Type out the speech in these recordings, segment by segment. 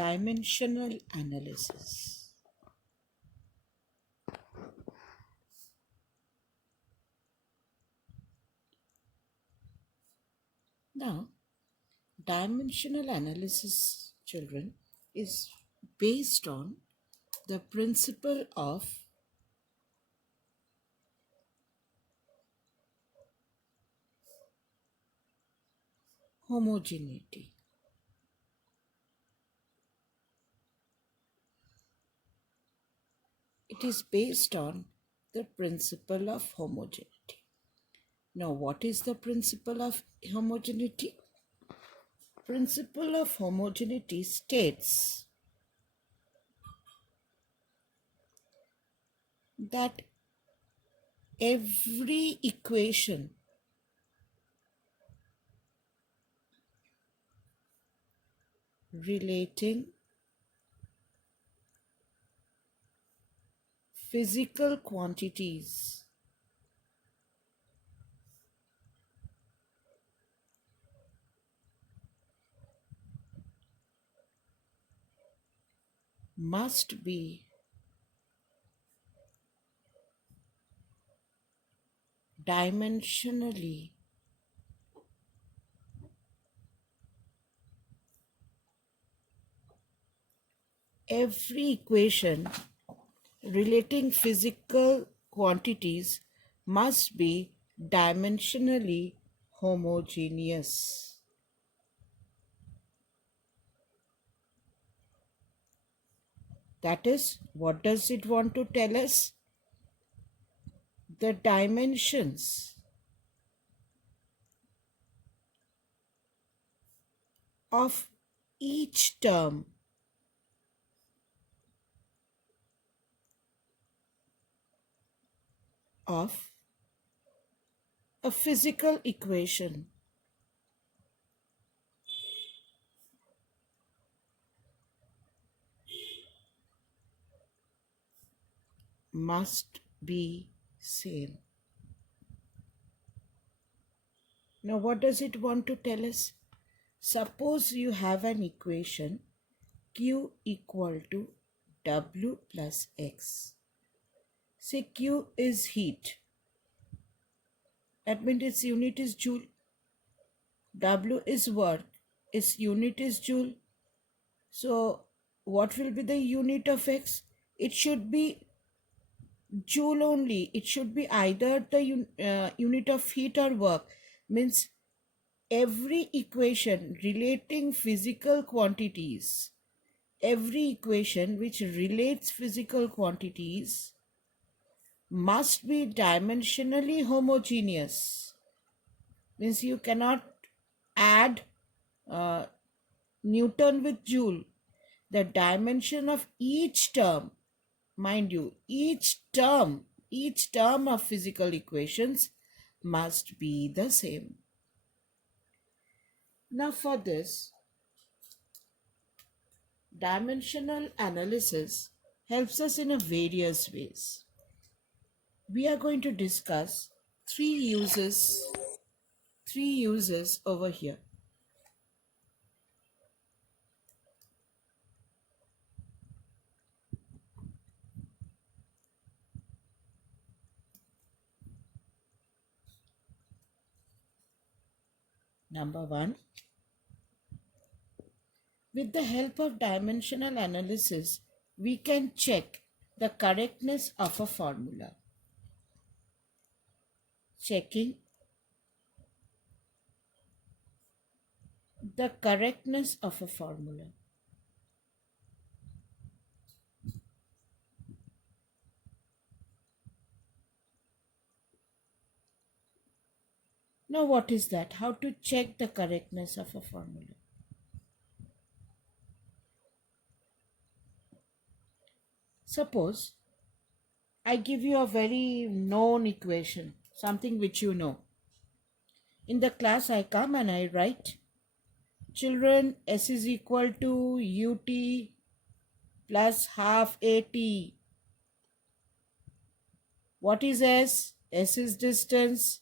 Dimensional analysis. Now, dimensional analysis, children, is based on the principle of homogeneity. It is based on the principle of homogeneity. Now, what is the principle of homogeneity? Principle of homogeneity states that every equation relating physical quantities must be dimensionally every equation relating physical quantities must be dimensionally homogeneous. That is, what does it want to tell us? The dimensions of each term of a physical equation must be same. Now, what does it want to tell us? Suppose you have an equation Q equal to W plus X. Say Q is heat. That means its unit is joule. W is work. Its unit is joule. So, what will be the unit of X? It should be joule only. It should be either the unit of heat or work. Means every equation relating physical quantities, every equation which relates physical quantities must be dimensionally homogeneous. Means you cannot add uh, Newton with Joule. The dimension of each term, mind you, each term of physical equations must be the same. Now for this, dimensional analysis helps us in a various ways. We are going to discuss three uses over here. Number one, with the help of dimensional analysis, we can check the correctness of a formula. Checking the correctness of a formula. Now, what is that? How to check the correctness of a formula? Suppose I give you a very known equation, something which you know. In the class, I come and I write, children, S is equal to UT plus half AT. What is S? S is distance.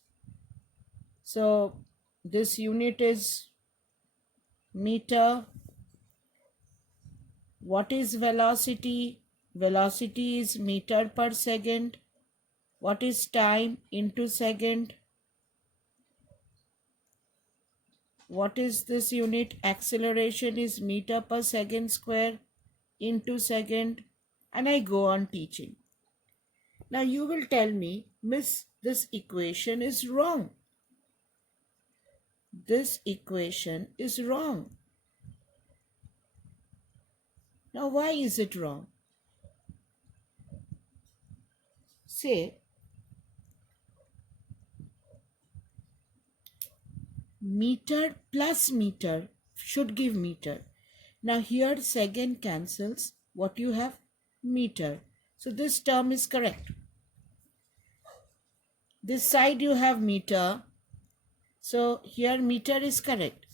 So this unit is meter. What is velocity? Velocity is meter per second. What is time into second? What is this unit? Acceleration is meter per second square into second. And I go on teaching. Now you will tell me, Miss, this equation is wrong. This equation is wrong. Now why is it wrong? Say meter plus meter should give meter. Now here second cancels. What you have? Meter. So this term is correct. This side you have meter. So here meter is correct.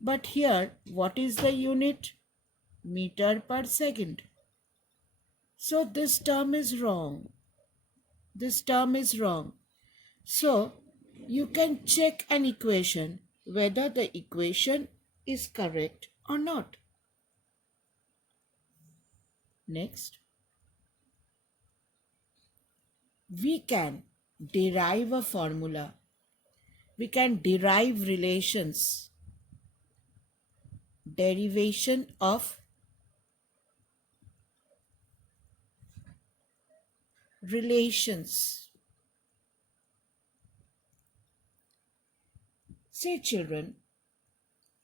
But here what is the unit? Meter per second. So this term is wrong. This term is wrong. So you can check an equation whether the equation is correct or not. Next, we can derive a formula. We can derive relations. Derivation of relations. Say children,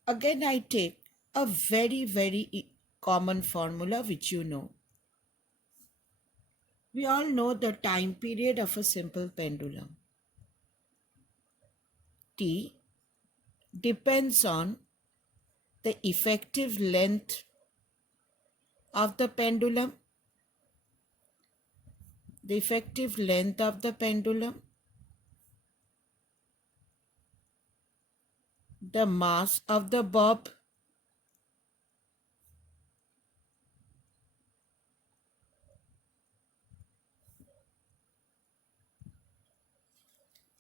again I take a very common formula which you know. We all know the time period of a simple pendulum. T depends on the effective length of the pendulum, the effective length of the pendulum, the mass of the bob,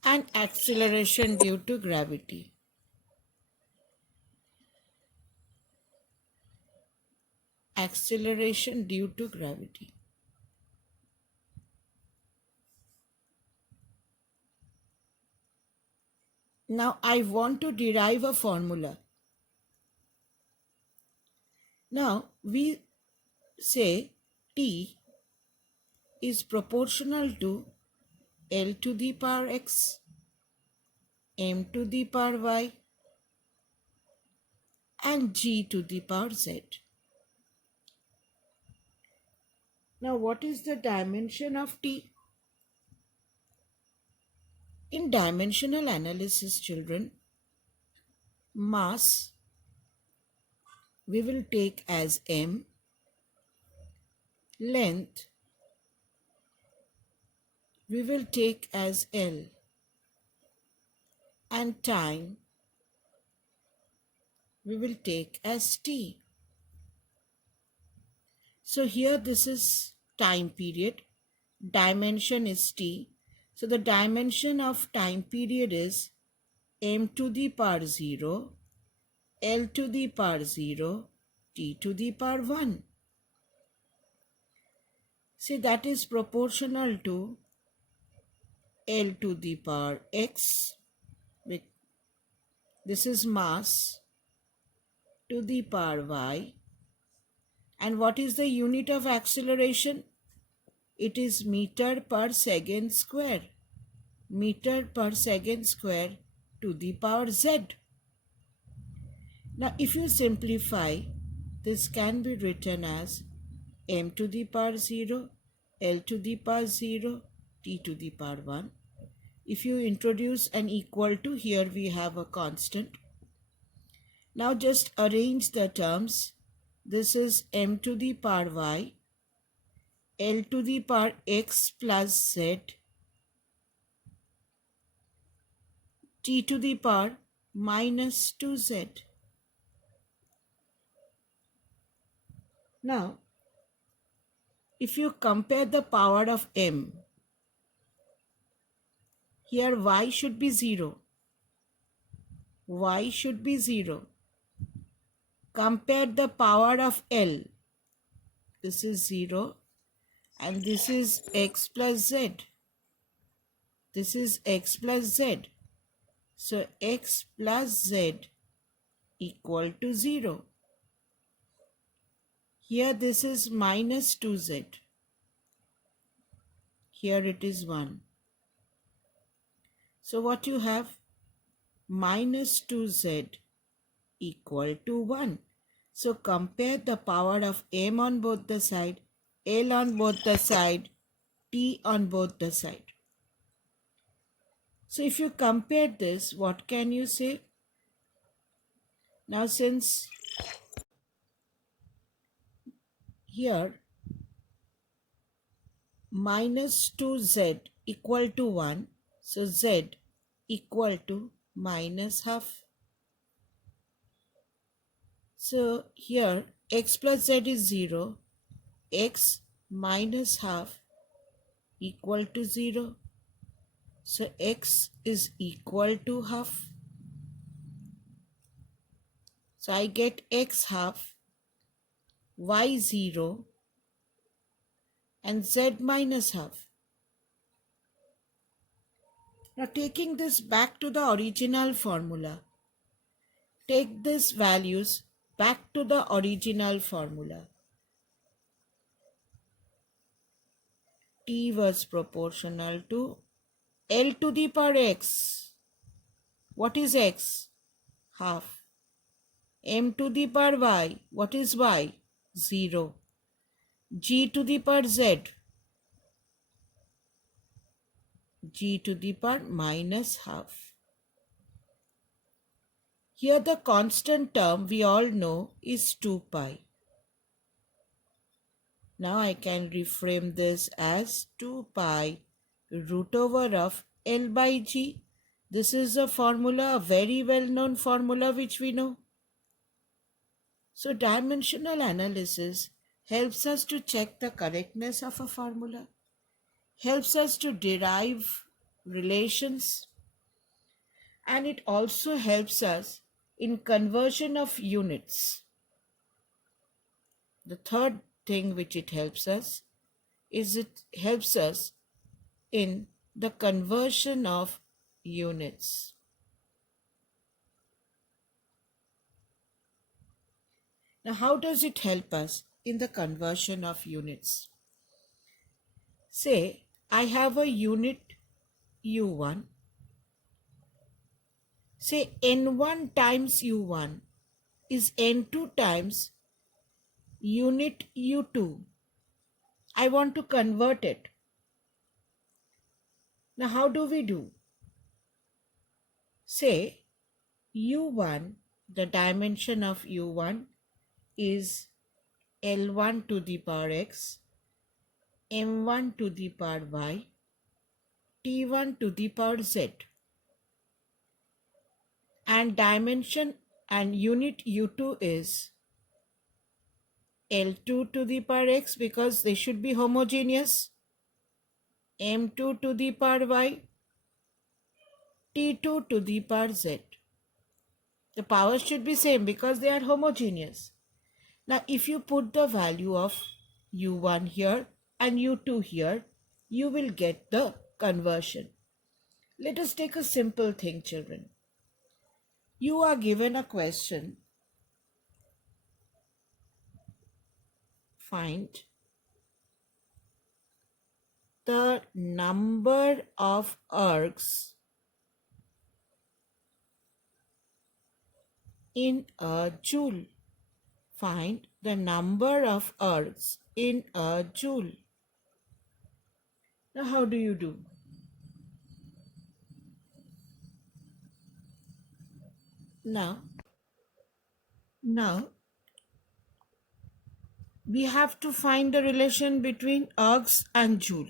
and acceleration due to gravity. Acceleration due to gravity. Now I want to derive a formula. Now we say T is proportional to L to the power x, M to the power y, and G to the power z. Now what is the dimension of T? In dimensional analysis, children, mass we will take as m, length we will take as L, and time we will take as T. So here this is time period, dimension is T. So the dimension of time period is m to the power 0, L to the power 0, T to the power 1. See, that is proportional to L to the power x. This is mass to the power y. And what is the unit of acceleration? It is meter per second square. Meter per second square to the power z. Now if you simplify, this can be written as m to the power 0, L to the power 0, T to the power 1. If you introduce an equal to, here we have a constant. Now just arrange the terms. This is m to the power y, L to the power x plus z, T to the power minus 2z. Now, if you compare the power of m, here y should be 0. Y should be 0. Compare the power of L. this is 0, and this is x plus z. This is x plus z. So x plus z equal to 0. Here this is minus 2z. Here it is 1. So what you have? Minus 2z equal to 1. So compare the power of m on both the side, l on both the side, t on both the side. So if you compare this, what can you say? Now since here minus 2z equal to 1, so z equal to minus half. So here x plus z is 0, x minus half equal to 0. So x is equal to half. So I get x half, y 0, and z minus half. Now taking this back to the original formula, take these values back to the original formula. T was proportional to L to the power x. What is x? Half. M to the power y. What is y? 0. G to the power z. G to the power minus half. Here the constant term we all know is 2 pi. Now I can reframe this as 2 pi root over of L by G. This is a formula, a very well known formula which we know. So dimensional analysis helps us to check the correctness of a formula, helps us to derive relations, and it also helps us in conversion of units. The third thing which it helps us is it helps us in the conversion of units. Now, how does it help us in the conversion of units? Say, I have a unit U1. Say, N1 times U1 is N2 times unit U2. I want to convert it. Now, how do we do? Say, U1, the dimension of U1 is L1 to the power x, M1 to the power y, T1 to the power z. And dimension and unit U2 is L2 to the power x because they should be homogeneous, M2 to the power y, T2 to the power z. The powers should be same because they are homogeneous. Now if you put the value of U1 here and U2 here, you will get the conversion. Let us take a simple thing, children. You are given a question. Find the number of ergs in a joule. Find the number of ergs in a joule. Now how do you do? Now we have to find the relation between ergs and joule.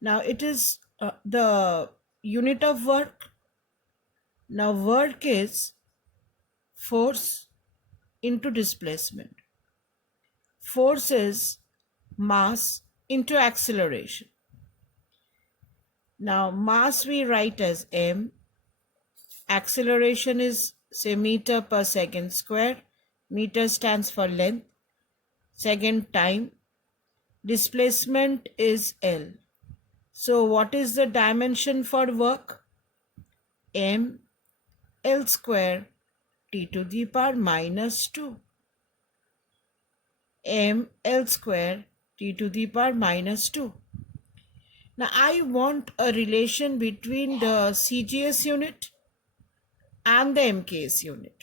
Now it is the unit of work. Now work is force into displacement. Force is mass into acceleration. Now mass we write as m, acceleration is say meter per second square, meter stands for length, Second, time. Displacement is L. So what is the dimension for work? M L square T to the power minus 2. M L square T to the power minus 2. Now I want a relation between the CGS unit and the MKS unit.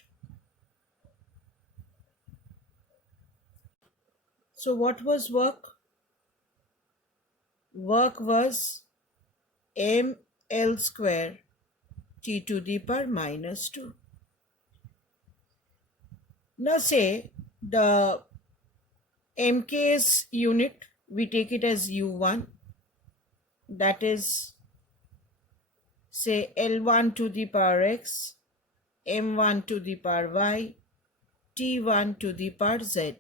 So what was work? Work was ML square T to the power minus 2. Now say the MKS unit, we take it as U1, that is say L1 to the power x, M1 to the power y, T1 to the power z.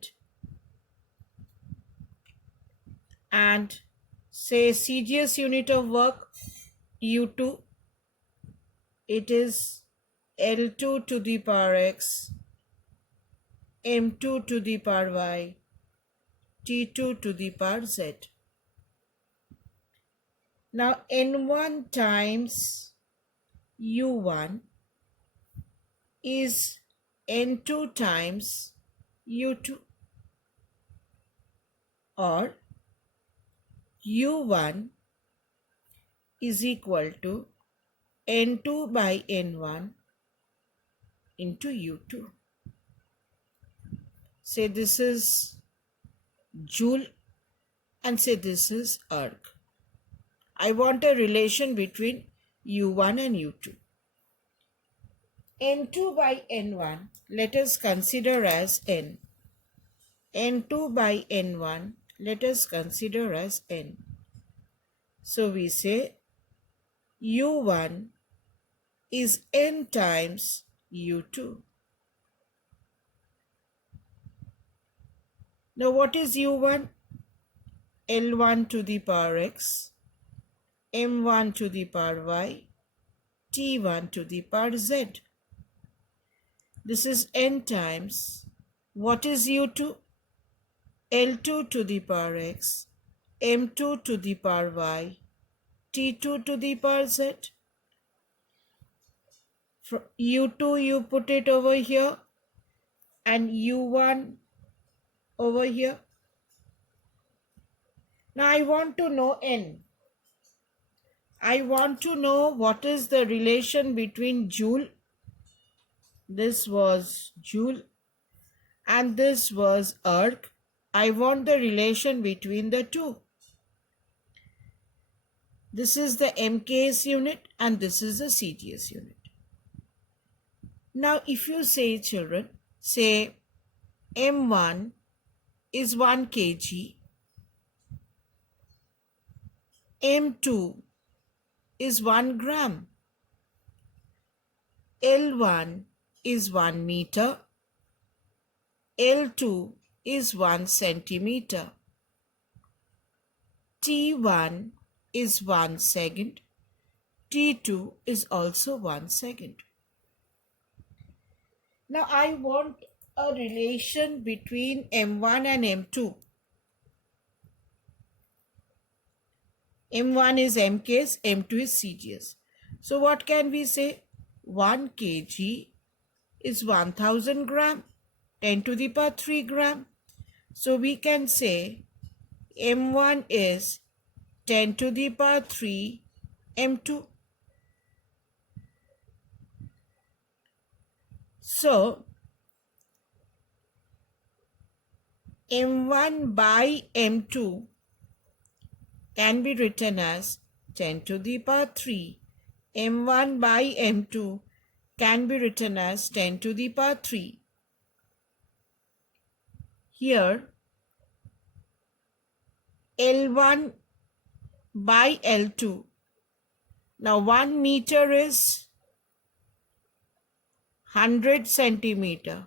And say CGS unit of work U2, it is L2 to the power x, M2 to the power y, T2 to the power z. Now N1 times U1 is N2 times U2, or U1 is equal to N2 by N1 into U2. Say this is joule and say this is arc. I want a relation between U1 and U2. N2 by N1, let us consider as N. N2 by N1, let us consider as N. So we say U1 is N times U2. Now what is U1? L1 to the power x, M1 to the power y, T1 to the power z. This is N times, what is U2? L2 to the power x, M2 to the power y, T2 to the power z. From U2 you put it over here and U1 over here. Now I want to know N. I want to know what is the relation between joule, this was joule, and this was arc. I want the relation between the two. This is the MKS unit and this is the CGS unit. Now if you say, children, say M1 is 1 kg, M2 is 1 gram, L1 is 1 meter, L2 is 1 centimeter, T1 is 1 second, T2 is also 1 second. Now I want a relation between M1 and M2. M1 is MKS, M2 is CGS. So what can we say? 1 kg is 1000 gram, 10 to the power 3 gram. So we can say M1 is 10 to the power 3 M2. So M1 by M2 can be written as 10 to the power 3. M1 by M2 can be written as 10 to the power 3. Here L1 by L2. Now 1 meter is 100 centimeter.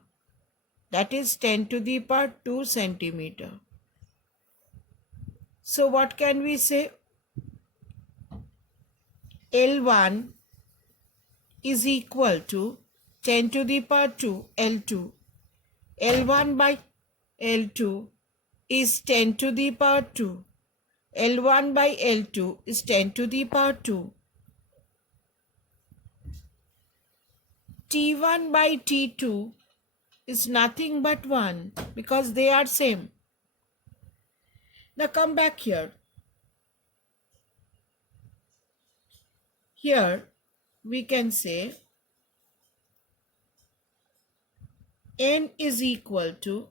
That is 10 to the power 2 centimeter. So what can we say? L1 is equal to 10 to the power 2 L2. L1 by L2 is 10 to the power 2. L1 by L2 is 10 to the power 2. T1 by T2 is nothing but 1 because they are same. Now come back here. Here we can say n is equal to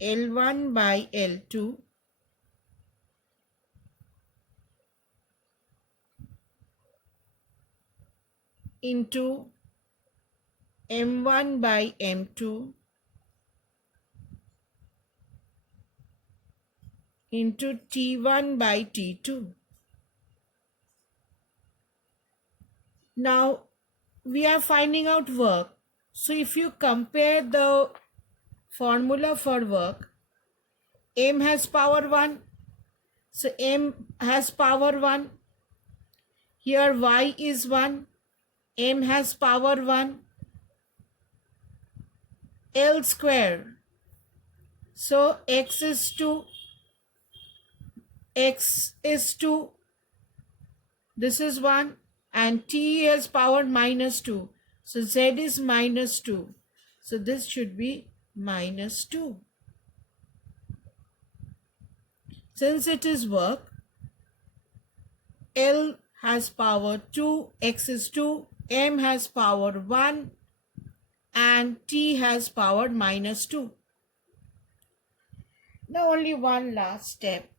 L1 by L2 into M1 by M2 into T1 by T2. Now we are finding out work. So if you compare the formula for work, M has power 1. So M has power 1. Here Y is 1. M has power 1. L square. So X is 2. X is 2. This is 1. And T has power minus 2. So Z is minus 2. So this should be minus 2. Since it is work, L has power 2, X is 2, M has power 1, and T has power minus 2. Now only one last step.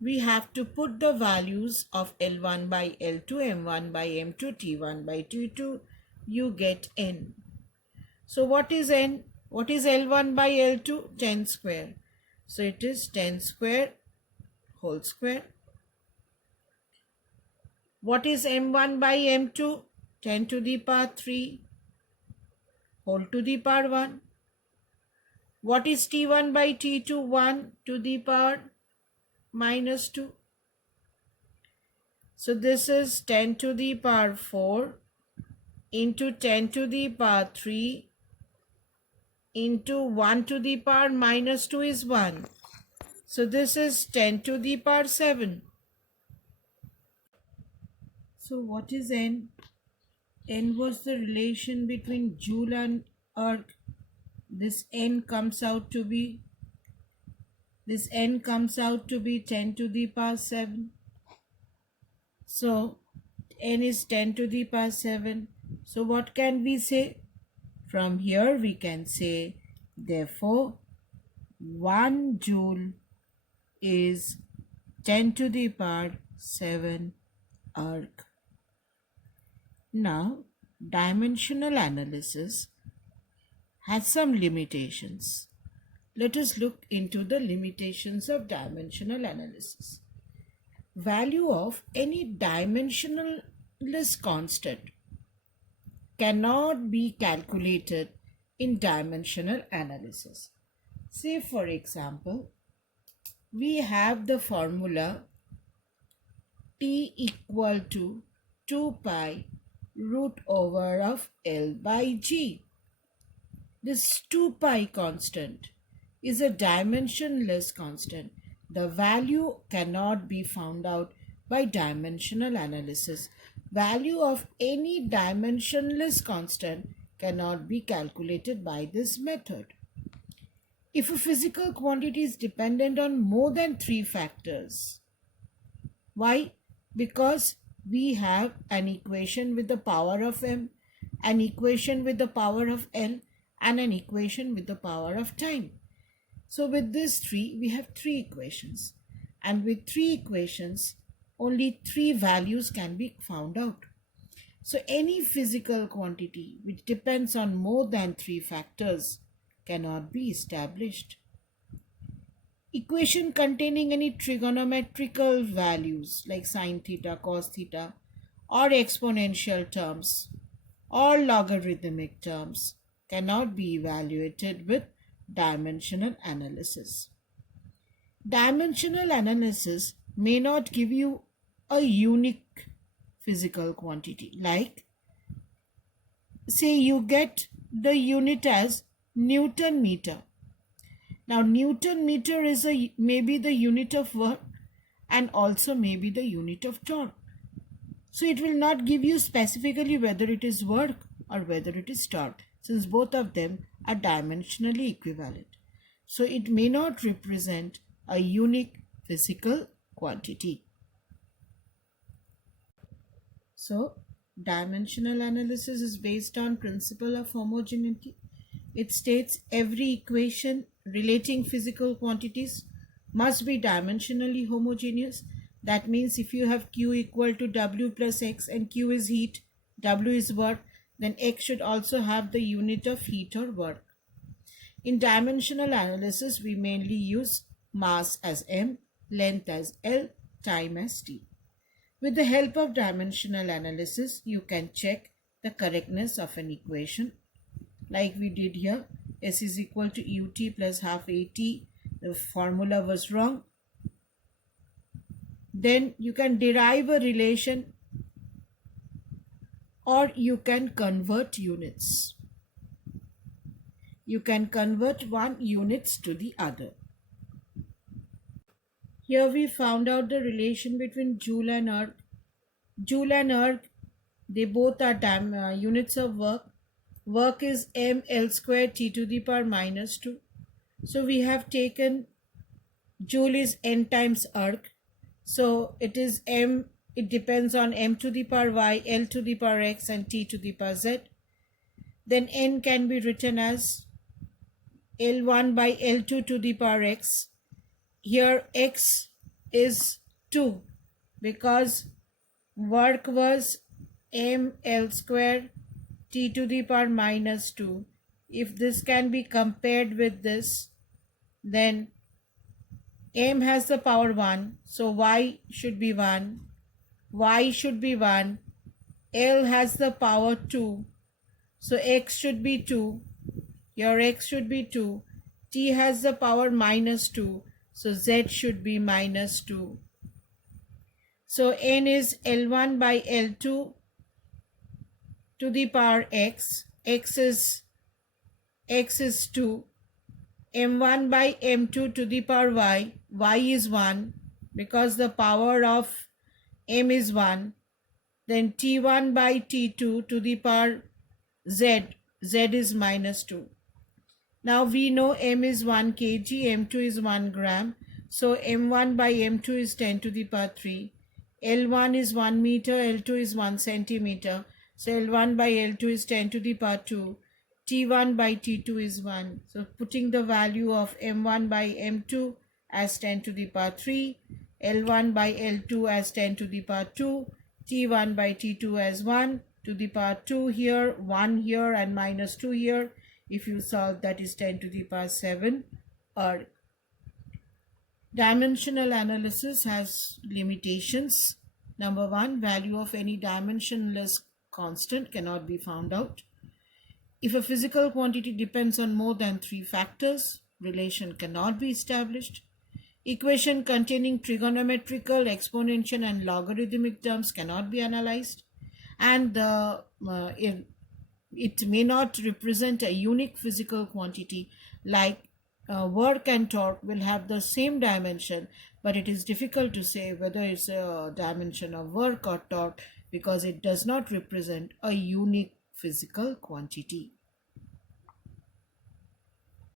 We have to put the values of L1 by L2, M1 by M2, T1 by T2. You get N. So what is N? What is L1 by L2? 10 square. So it is 10 square whole square. What is M1 by M2? 10 to the power 3 whole to the power 1. What is T1 by T2? 1 to the power minus 2. So this is 10 to the power 4 into 10 to the power 3 into 1 to the power minus 2 is 1. So this is 10 to the power 7. So what is N? N was the relation between Joule and Erg. This N comes out to be 10 to the power 7. So N is 10 to the power 7. So what can we say? From here we can say, therefore, 1 joule is 10 to the power 7 erg. Now, dimensional analysis has some limitations. Let us look into the limitations of dimensional analysis. Value of any dimensionless constant cannot be calculated in dimensional analysis. Say for example, we have the formula T equal to 2 pi root over of L by G. This 2 pi constant is a dimensionless constant. The value cannot be found out by dimensional analysis. Value of any dimensionless constant cannot be calculated by this method. If a physical quantity is dependent on more than 3 factors, why? Because we have an equation with the power of m, an equation with the power of L, and an equation with the power of time. So with this 3, we have 3 equations. And with 3 equations, only 3 values can be found out. So any physical quantity which depends on more than 3 factors cannot be established. Equation containing any trigonometrical values like sine theta, cos theta, or exponential terms or logarithmic terms cannot be evaluated with dimensional analysis. Dimensional analysis may not give you a unique physical quantity, like say you get the unit as Newton meter. Now Newton meter is maybe the unit of work and also maybe the unit of torque. So it will not give you specifically whether it is work or whether it is torque, since both of them are dimensionally equivalent. So it may not represent a unique physical quantity. So dimensional analysis is based on principle of homogeneity. It states every equation relating physical quantities must be dimensionally homogeneous. That means if you have Q equal to W plus X and Q is heat, W is work, then X should also have the unit of heat or work. In dimensional analysis, we mainly use mass as M, length as L, time as T. With the help of dimensional analysis, you can check the correctness of an equation like we did here. S is equal to ut plus half at. The formula was wrong. Then you can derive a relation or you can convert units. You can convert one units to the other. Here we found out the relation between Joule and Erg. Joule and Erg, they both are units of work. Work is ml square t to the power minus 2. So we have taken Joule is n times Erg. So it is m, it depends on m to the power y, l to the power x and t to the power z. Then n can be written as L1 by L2 to the power x. Here x is 2 because work was ml square t to the power minus 2. If this can be compared with this, then m has the power 1, so y should be 1, y should be 1, l has the power 2, so x should be 2, your x should be 2, t has the power minus 2, so z should be minus 2. So n is L1 by L2 to the power x, x is 2, m1 by m2 to the power y, y is 1 because the power of m is 1, then t1 by t2 to the power z, z is minus 2. Now we know m is 1 kg, m2 is 1 gram, so m1 by m2 is 10 to the power 3, L1 is 1 meter, L2 is 1 centimeter, so L1 by L2 is 10 to the power 2, T1 by T2 is 1. So putting the value of M1 by M2 as 10 to the power 3, L1 by L2 as 10 to the power 2, T1 by T2 as 1 to the power 2 here, 1 here and minus 2 here. If you solve, that is 10 to the power 7 erg. Dimensional analysis has limitations. Number 1, value of any dimensionless constant cannot be found out. If a physical quantity depends on more than 3 factors, relation cannot be established. Equation containing trigonometrical, exponential and logarithmic terms cannot be analyzed. And it may not represent a unique physical quantity like work and torque will have the same dimension, but it is difficult to say whether it's a dimension of work or torque because it does not represent a unique physical quantity.